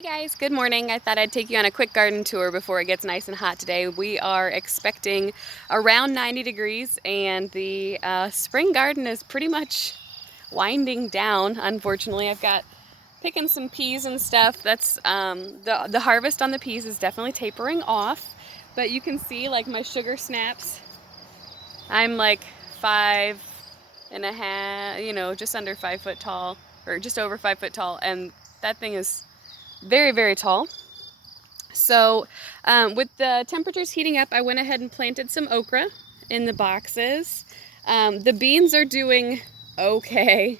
Hey guys, good morning. I thought I'd take you on a quick garden tour before it gets nice and hot today. We are expecting around 90 degrees and the spring garden is pretty much winding down. Unfortunately, I've got picking some peas and stuff. That's the harvest on the peas is definitely tapering off, but you can see like my sugar snaps. I'm like 5.5, just under 5 foot tall or just over 5 foot tall, and that thing is very, very tall. So with the temperatures heating up, I went ahead and planted some okra in the boxes. The beans are doing okay.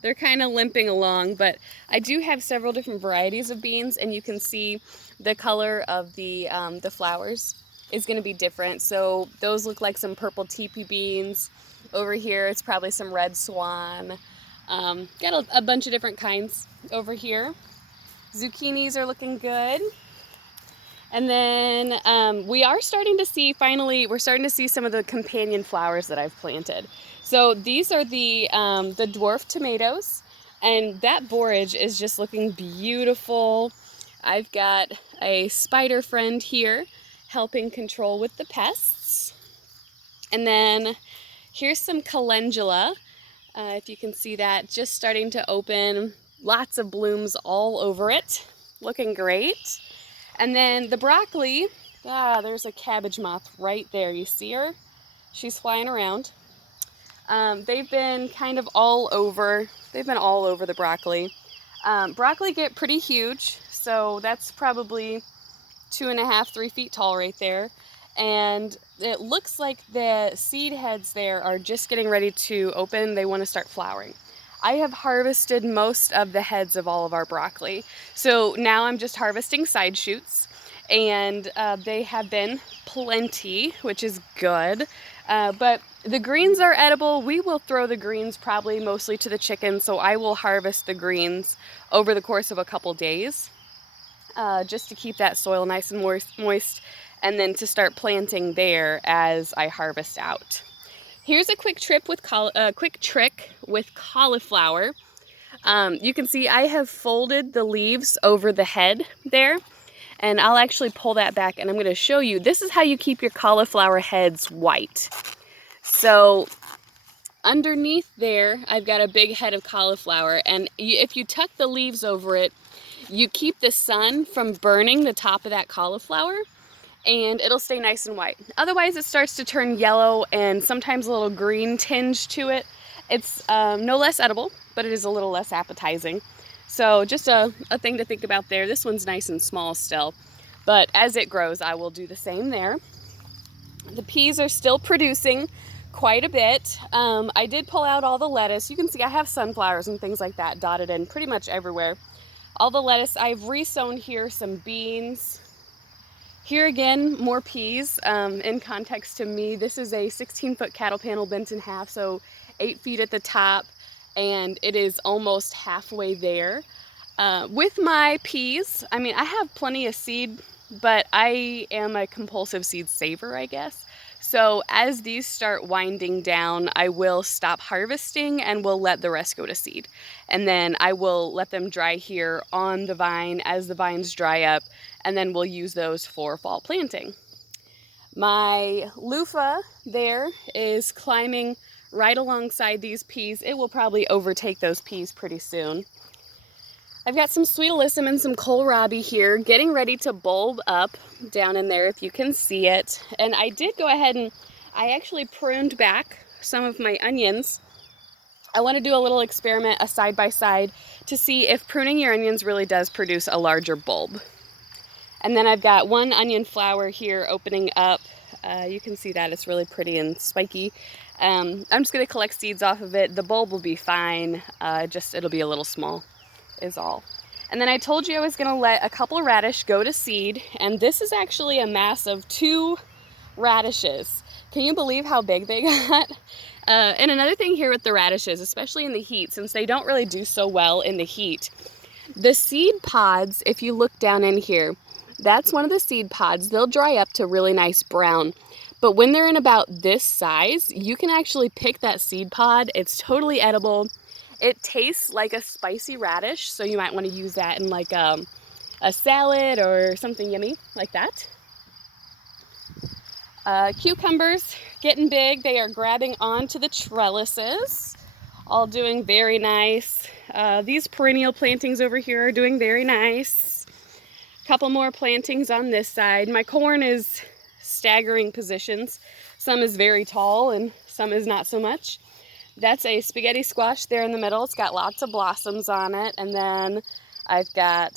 They're kind of limping along, but I do have several different varieties of beans, and you can see the color of the flowers is going to be different. So those look like some purple teepee beans. Over here, it's probably some red swan. Got a bunch of different kinds over here. Zucchinis are looking good. And then we are starting to see, finally, we're starting to see some of the companion flowers that I've planted. So these are the dwarf tomatoes, and that borage is just looking beautiful. I've got a spider friend here helping control with the pests. And then here's some calendula, if you can see that, just starting to open. Lots of blooms all over it, looking great. And then the broccoli, there's a cabbage moth right there. You see her? She's flying around. They've been kind of all over. They've been all over the broccoli. Broccoli get pretty huge, so that's probably 2.5, 3 feet tall right there. And it looks like the seed heads there are just getting ready to open. They want to start flowering. I have harvested most of the heads of all of our broccoli. So now I'm just harvesting side shoots, and they have been plenty, which is good. But the greens are edible. We will throw the greens probably mostly to the chickens, so I will harvest the greens over the course of a couple days, just to keep that soil nice and moist, and then to start planting there as I harvest out. Here's a quick trick with cauliflower. You can see I have folded the leaves over the head there, and I'll actually pull that back and I'm going to show you. This is how you keep your cauliflower heads white. So underneath there, I've got a big head of cauliflower, and if you tuck the leaves over it, you keep the sun from burning the top of that cauliflower, and it'll stay nice and white. Otherwise, it starts to turn yellow and sometimes a little green tinge to it. It's no less edible, but it is a little less appetizing. So just a thing to think about there. This one's nice and small still, but as it grows, I will do the same there. The peas are still producing quite a bit. I did pull out all the lettuce. You can see I have sunflowers and things like that dotted in pretty much everywhere. All the lettuce, I've resown here some beans. Here again, more peas. In context to me, this is a 16-foot cattle panel bent in half, so 8 feet at the top, and it is almost halfway there. With my peas, I mean, I have plenty of seed, but I am a compulsive seed saver, I guess. So as these start winding down, I will stop harvesting and will let the rest go to seed. And then I will let them dry here on the vine as the vines dry up, and then we'll use those for fall planting. My loofah there is climbing right alongside these peas. It will probably overtake those peas pretty soon. I've got some sweet alyssum and some kohlrabi here getting ready to bulb up down in there, if you can see it. And I did go ahead and I actually pruned back some of my onions. I want to do a little experiment, a side-by-side, to see if pruning your onions really does produce a larger bulb. And then I've got one onion flower here opening up. You can see that it's really pretty and spiky. I'm just going to collect seeds off of it. The bulb will be fine, it'll be a little small is all. And then I told you I was going to let a couple of radish go to seed, and this is actually a mass of 2 radishes. Can you believe how big they got? And another thing here with the radishes, especially in the heat, since they don't really do so well in the heat, the seed pods, if you look down in here, that's one of the seed pods. They'll dry up to really nice brown. But when they're in about this size, you can actually pick that seed pod. It's totally edible. It tastes like a spicy radish, so you might want to use that in like a salad or something yummy like that. Cucumbers getting big. They are grabbing onto the trellises, all doing very nice. These perennial plantings over here are doing very nice. A couple more plantings on this side. My corn is staggering positions. Some is very tall and some is not so much. That's a spaghetti squash there in the middle. It's got lots of blossoms on it. And then I've got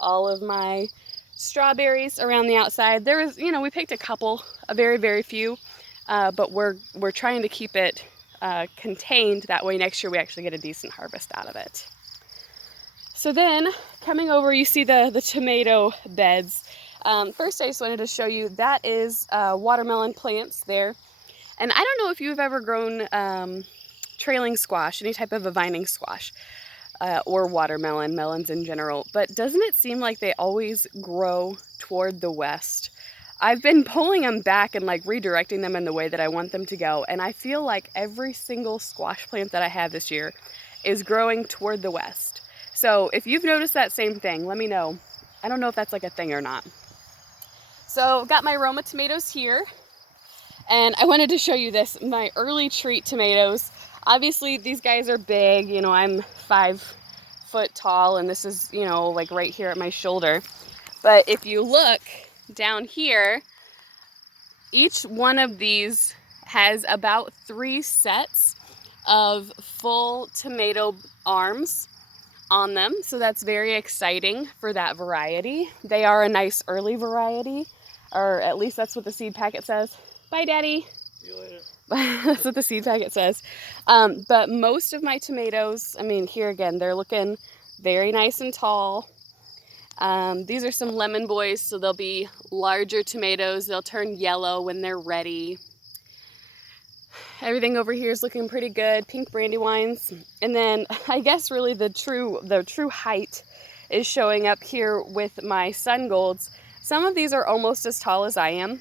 all of my strawberries around the outside. There was, we picked a couple, a very, very few, but we're trying to keep it contained. That way next year we actually get a decent harvest out of it. So then coming over, you see the tomato beds. First I just wanted to show you, that is watermelon plants there. And I don't know if you've ever grown trailing squash, any type of a vining squash, or watermelon, melons in general, but doesn't it seem like they always grow toward the west? I've been pulling them back and like redirecting them in the way that I want them to go, and I feel like every single squash plant that I have this year is growing toward the west. So if you've noticed that same thing, let me know. I don't know if that's like a thing or not. So got my Roma tomatoes here, and I wanted to show you this, my early treat tomatoes. Obviously these guys are big, I'm 5 foot tall, and this is, like right here at my shoulder. But if you look down here, each one of these has about 3 sets of full tomato arms on them. So that's very exciting for that variety. They are a nice early variety, or at least that's what the seed packet says. Bye, Daddy. See you later. That's what the seed packet says. But most of my tomatoes, here again, they're looking very nice and tall. These are some lemon boys, so they'll be larger tomatoes. They'll turn yellow when they're ready. Everything over here is looking pretty good. Pink brandywines. And then I guess really the true height is showing up here with my sun golds. Some of these are almost as tall as I am,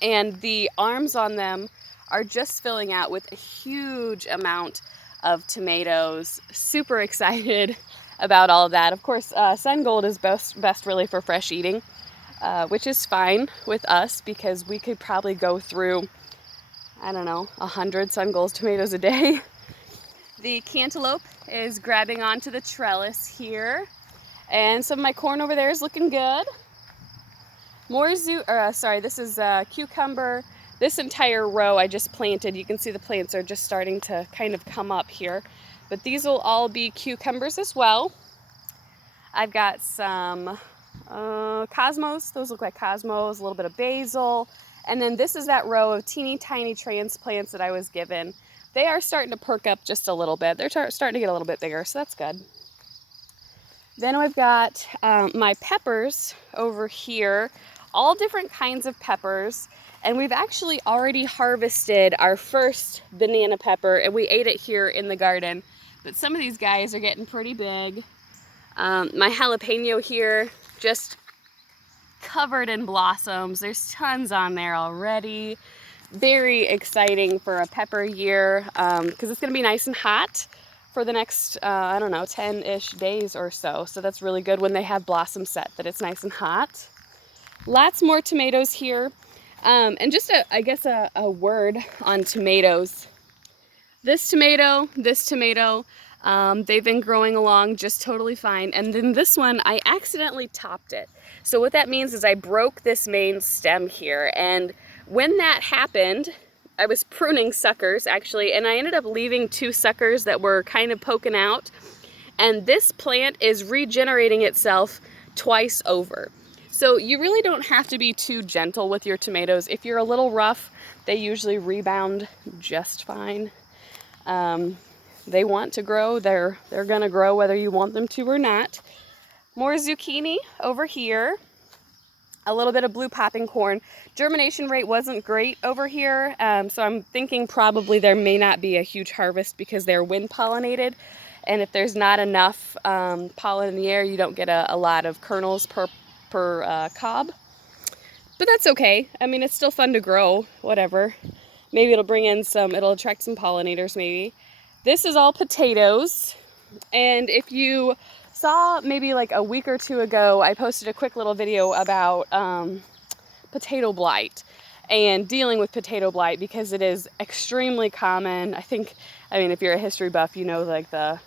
and the arms on them are just filling out with a huge amount of tomatoes. Super excited about all of that. Of course, sun gold is best really for fresh eating, which is fine with us because we could probably go through, I don't know, 100 sun gold tomatoes a day. The cantaloupe is grabbing onto the trellis here, and some of my corn over there is looking good. More this is cucumber. This entire row I just planted. You can see the plants are just starting to kind of come up here. But these will all be cucumbers as well. I've got some cosmos. Those look like cosmos, a little bit of basil. And then this is that row of teeny tiny transplants that I was given. They are starting to perk up just a little bit. They're starting to get a little bit bigger, so that's good. Then we've got my peppers over here. All different kinds of peppers. And we've actually already harvested our first banana pepper, and we ate it here in the garden. But some of these guys are getting pretty big. My jalapeno here, just covered in blossoms. There's tons on there already. Very exciting for a pepper year, because it's gonna be nice and hot for the next, 10-ish days or so. So that's really good when they have blossom set, that it's nice and hot. Lots more tomatoes here. And just a word on tomatoes. This tomato, they've been growing along just totally fine. And then this one, I accidentally topped it. So what that means is I broke this main stem here. And when that happened, I was pruning suckers actually, and I ended up leaving 2 suckers that were kind of poking out. And this plant is regenerating itself twice over. So you really don't have to be too gentle with your tomatoes. If you're a little rough, they usually rebound just fine. They want to grow. They're gonna grow whether you want them to or not. More zucchini over here. A little bit of blue popping corn. Germination rate wasn't great over here, so I'm thinking probably there may not be a huge harvest because they're wind pollinated. And if there's not enough pollen in the air, you don't get a lot of kernels per cob. But that's okay. It's still fun to grow, whatever. Maybe it'll attract some pollinators maybe. This is all potatoes. And if you saw maybe like a week or two ago, I posted a quick little video about potato blight and dealing with potato blight because it is extremely common. I mean, if you're a history buff, you know, like the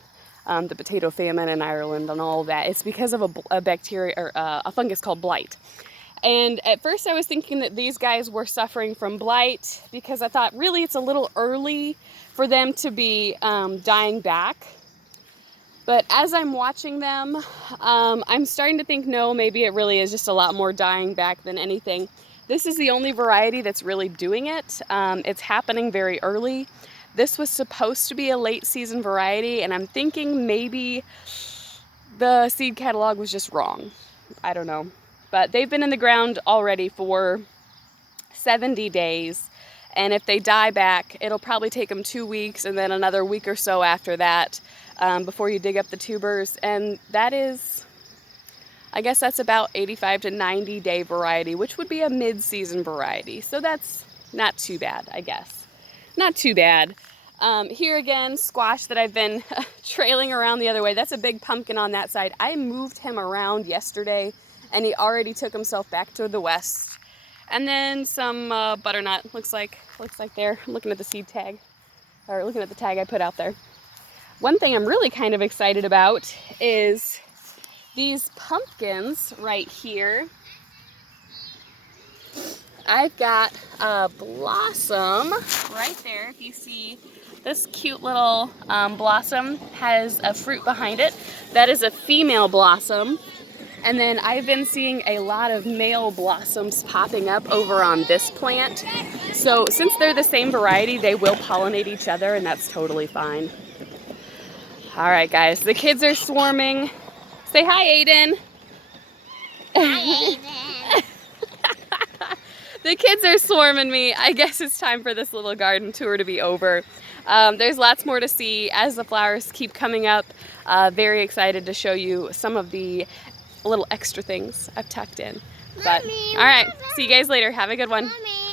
potato famine in Ireland and all of that. It's because of a bacteria or a fungus called blight. And at first I was thinking that these guys were suffering from blight because I thought really it's a little early for them to be dying back. But as I'm watching them, I'm starting to think, no, maybe it really is just a lot more dying back than anything. This is the only variety that's really doing it. It's happening very early. This was supposed to be a late season variety, and I'm thinking maybe the seed catalog was just wrong. I don't know. But they've been in the ground already for 70 days. And if they die back, it'll probably take them 2 weeks and then another week or so after that before you dig up the tubers. And that is, I guess that's about 85 to 90 day variety, which would be a mid-season variety. So that's not too bad, I guess. Not too bad. Here again, squash that I've been trailing around the other way. That's a big pumpkin on that side. I moved him around yesterday and he already took himself back to the west. And then some butternut, looks like there. I'm looking at the seed tag, or looking at the tag I put out there. One thing I'm really kind of excited about is these pumpkins right here. I've got a blossom right there. If you see this cute little blossom has a fruit behind it. That is a female blossom. And then I've been seeing a lot of male blossoms popping up over on this plant. So since they're the same variety, they will pollinate each other, and that's totally fine. All right, guys, the kids are swarming. Say hi, Aiden. Hi, Aiden. The kids are swarming me. I guess it's time for this little garden tour to be over. There's lots more to see as the flowers keep coming up. Very excited to show you some of the little extra things I've tucked in. But Mommy, all right, see you guys later. Have a good one. Mommy.